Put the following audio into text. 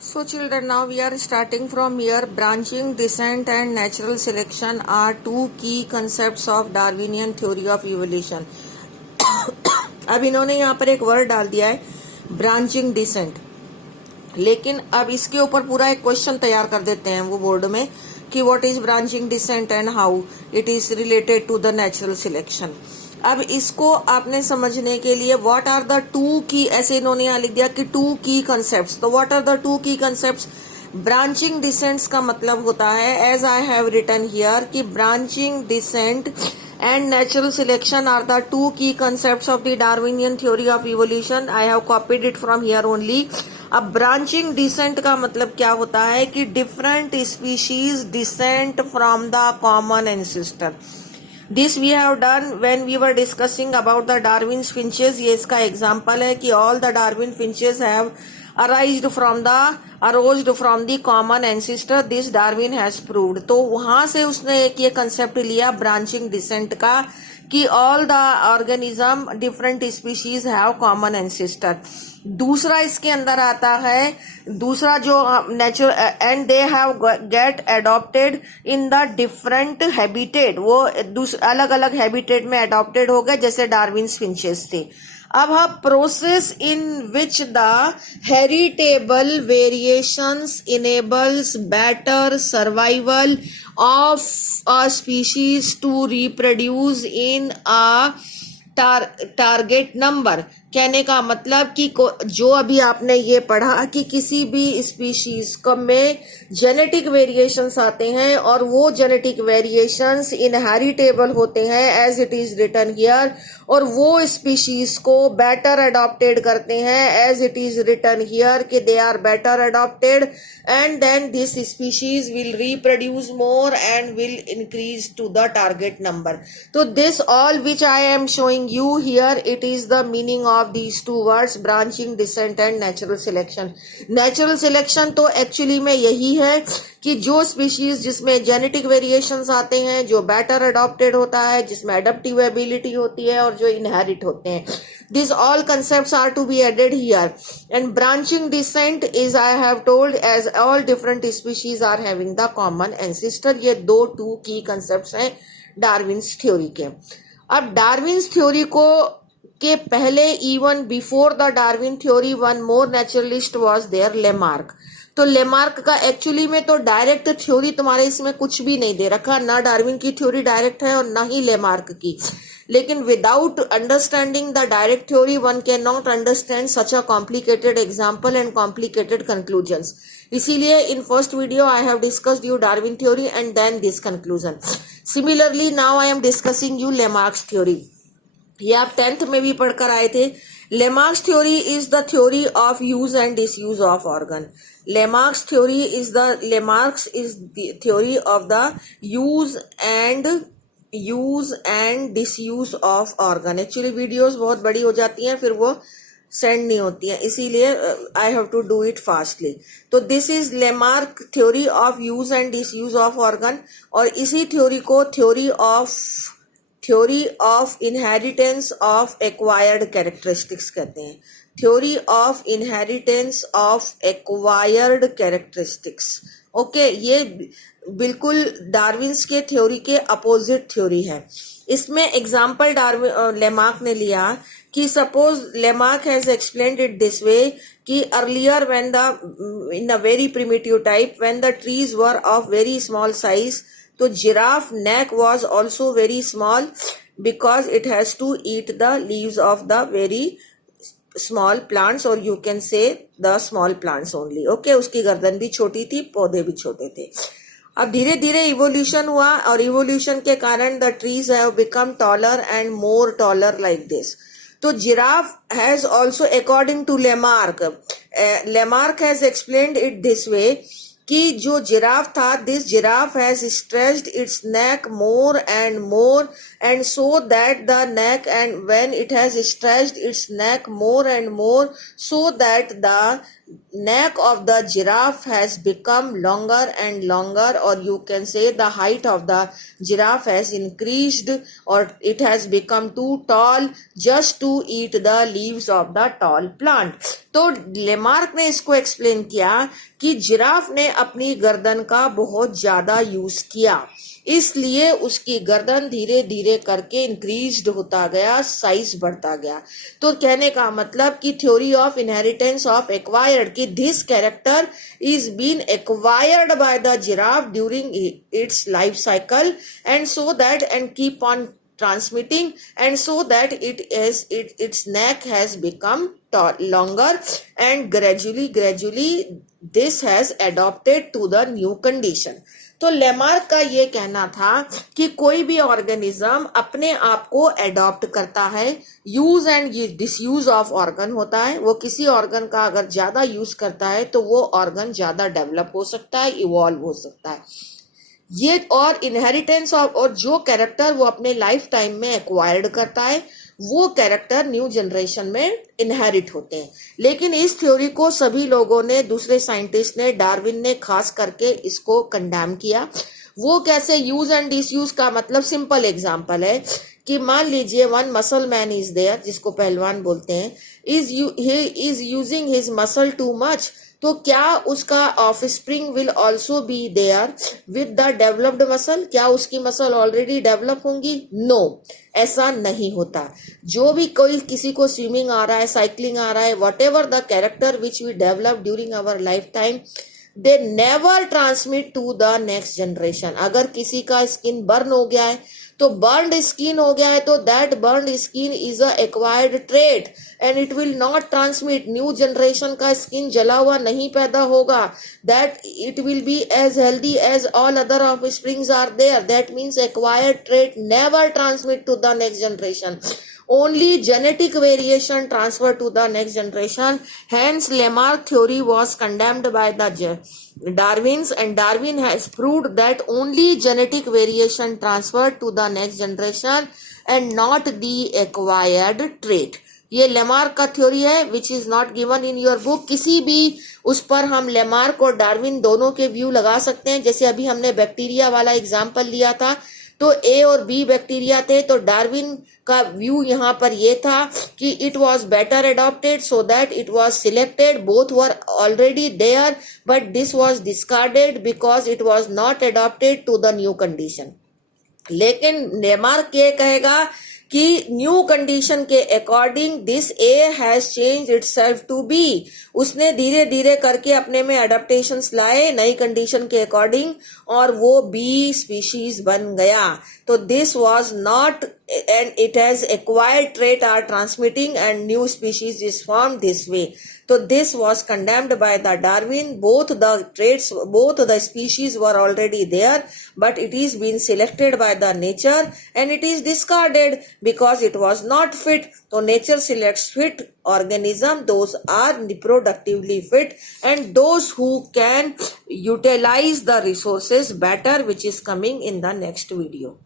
So children, now we are starting from here. Branching, descent and natural selection are two key concepts of Darwinian theory of evolution. अब इन्होंने यहाँ पर एक word डाल दिया है ब्रांचिंग डिसेंट, लेकिन अब इसके ऊपर पूरा एक क्वेश्चन तैयार कर देते हैं वो बोर्ड में कि what is branching descent and how it is related to the natural selection. अब इसको आपने समझने के लिए व्हाट आर द टू की, ऐसे इन्होंने यहाँ लिख दिया कि टू की कंसेप्ट्स, तो what are the two key concepts. Branching descents का मतलब होता है, as I have written here, कि branching descent and natural selection are the two key concepts of the Darwinian theory of evolution. I have copied it from here only. अब branching descent का मतलब क्या होता है कि different species descent from the common ancestor. This we have done when we were discussing about the Darwin's finches. ये इसका example है कि all the Darwin finches have arose from the common ancestor. This Darwin has proved. तो वहां से उसने एक ये कंसेप्ट लिया ब्रांचिंग डिसेंट का कि all the organism different species have common ancestor. दूसरा इसके अंदर आता है, दूसरा जो natural, and they have get adopted in the different habitat, वो अलग अलग हैबिटेट में एडॉप्टेड हो गए जैसे डार्विन्स फिंचेस थे। अब है process in which the heritable variations enables better survival of a species to reproduce in a target number. कहने का मतलब कि जो अभी आपने ये पढ़ा कि किसी भी स्पीशीज को में जेनेटिक वेरिएशंस आते हैं और वो जेनेटिक वेरिएशंस इनहेरिटेबल होते हैं as it is written here, और वो स्पीशीज को बेटर अडॉप्टेड करते हैं as it is written here कि they are better adopted and then this species will reproduce more and will increase to the target number. तो this all which I am showing you here, it is the meaning of these two words, branching descent and natural selection. Natural selection तो actually में यही है कि जो species जिसमें genetic variations आते हैं, जो बेटर अडॉप्टेड होता है, जिसमें अडप्टिव एबिलिटी होती है और जो इनहेरिट होते हैं, these all concepts are to be added here. And branching descent is, I have told, as all different species are having the common ancestor. ये दो टू की concepts हैं डार्विन्स थ्योरी के। अब डार्विन्स थ्योरी को के पहले, even before the Darwin theory, one more naturalist was there, Lamarck. तो लेमार्क का एक्चुअली में तो डायरेक्ट थ्योरी तुम्हारे इसमें कुछ भी नहीं दे रखा, ना डार्विन की थ्योरी डायरेक्ट है और ना ही लेमार्क की, लेकिन without understanding the direct theory one can not understand such a complicated example and complicated conclusions. इसीलिए in first video I have discussed you Darwin theory and then this conclusion. Similarly now I am discussing you Lamarck's theory. ये आप 10th में भी पढ़कर आए थे। Lamarck's theory is the theory of use and disuse of organ. Lamarck's is the theory of the use and disuse of organ. Actually videos बहुत बड़ी हो जाती हैं, फिर वो सेंड नहीं होती हैं, इसीलिए I have to do it fastly. तो this is Lamarck theory of use and disuse of organ, और इसी थ्योरी को theory of inheritance of acquired characteristics कहते हैं। Theory of inheritance of acquired characteristics. Okay, ये बिल्कुल डार्विन्स के theory के अपोजिट थ्योरी है। इसमें एग्जाम्पल लेमार्क ने लिया कि suppose Lamarck has explained it this way कि earlier when the in a very primitive type when the trees were of very small size, तो giraffe neck was also very small because it has to eat the leaves of the very small plants, or you can say the small plants only. Okay, उसकी गर्दन भी छोटी थी, पौधे भी छोटे थे। अब धीरे धीरे इवोल्यूशन हुआ और इवोल्यूशन के कारण the trees have become taller and more taller like this. तो giraffe has also, according to Lamarck has explained it this way कि जो जिराफ था, this giraffe has stretched its neck more and so that the neck, and when it has stretched its neck more and more, so that the neck of the giraffe has become longer and longer, or you can say the height of the giraffe has increased, or it has become too tall just to eat the leaves of the tall plant. तो Lamarck ने इसको explain किया कि giraffe ने अपनी गर्दन का बहुत ज्यादा यूज किया, इसलिए उसकी गर्दन धीरे धीरे करके इंक्रीज्ड होता गया, साइज बढ़ता गया। तो कहने का मतलब कि theory of inheritance of acquired, कि this character is been acquired by the giraffe during its life cycle and so that and keep on transmitting, and so that its neck has become longer, and gradually this has adopted to the new condition. तो Lamarck का ये कहना था कि कोई भी organism अपने आप को एडॉप्ट करता है, use and disuse of organ होता है। वो किसी ऑर्गन का अगर ज्यादा यूज करता है तो वो ऑर्गन ज्यादा डेवलप हो सकता है, इवॉल्व हो सकता है। ये और इनहेरिटेंस ऑफ, और जो कैरेक्टर वो अपने लाइफ टाइम में एक्वायर्ड करता है वो कैरेक्टर न्यू जनरेशन में इनहेरिट होते हैं। लेकिन इस थ्योरी को सभी लोगों ने, दूसरे साइंटिस्ट ने, डार्विन ने खास करके इसको कंडेम किया। वो कैसे? यूज एंड डिसयूज का मतलब सिंपल एग्जांपल है कि मान लीजिए one muscle man is there, जिसको पहलवान बोलते हैं, is using his muscle too much, तो क्या उसका offspring will also be there with the developed muscle? क्या उसकी मसल ऑलरेडी डेवलप होंगी? नो, ऐसा नहीं होता। जो भी कोई किसी को स्विमिंग आ रहा है, साइकिलिंग आ रहा है, whatever the character which we develop during our lifetime, they never transmit to the next generation. अगर किसी का स्किन बर्न हो गया है तो बर्न्ड स्किन हो गया है, तो that burned skin is a acquired trait and it will not transmit. New generation का स्किन जला हुआ नहीं पैदा होगा, that it will be as healthy as all other offsprings are there. That means acquired trait never transmit to the next generation. Only genetic variation transfer to the next generation. Hence, Lamarck theory was condemned by the Darwins, and Darwin has proved that only genetic variation transferred to the next generation and not the acquired trait. ये Lamarck का theory है which is not given in your book. किसी भी उस पर हम Lamarck और Darwin दोनों के व्यू लगा सकते हैं। जैसे अभी हमने बैक्टीरिया वाला एग्जाम्पल लिया था, तो ए और बी बैक्टीरिया थे, तो डार्विन का व्यू यहाँ पर ये था कि it was better adopted so that it was selected, both were already there but this was discarded because it was not adopted to the new condition. लेकिन लेमार्क ये कहेगा कि न्यू कंडीशन के according this a has change itself to be. उसने धीरे धीरे करके अपने में एडेप्टेशंस लाए नई कंडीशन के अकॉर्डिंग, और वो बी स्पीशीज बन गया। तो this was not, and it has acquired trait are transmitting and new species is form this way. So this was condemned by the Darwin. Both the traits, both the species were already there, but it is being selected by the nature and it is discarded because it was not fit. So nature selects fit organism, those are reproductively fit and those who can utilize the resources better, which is coming in the next video.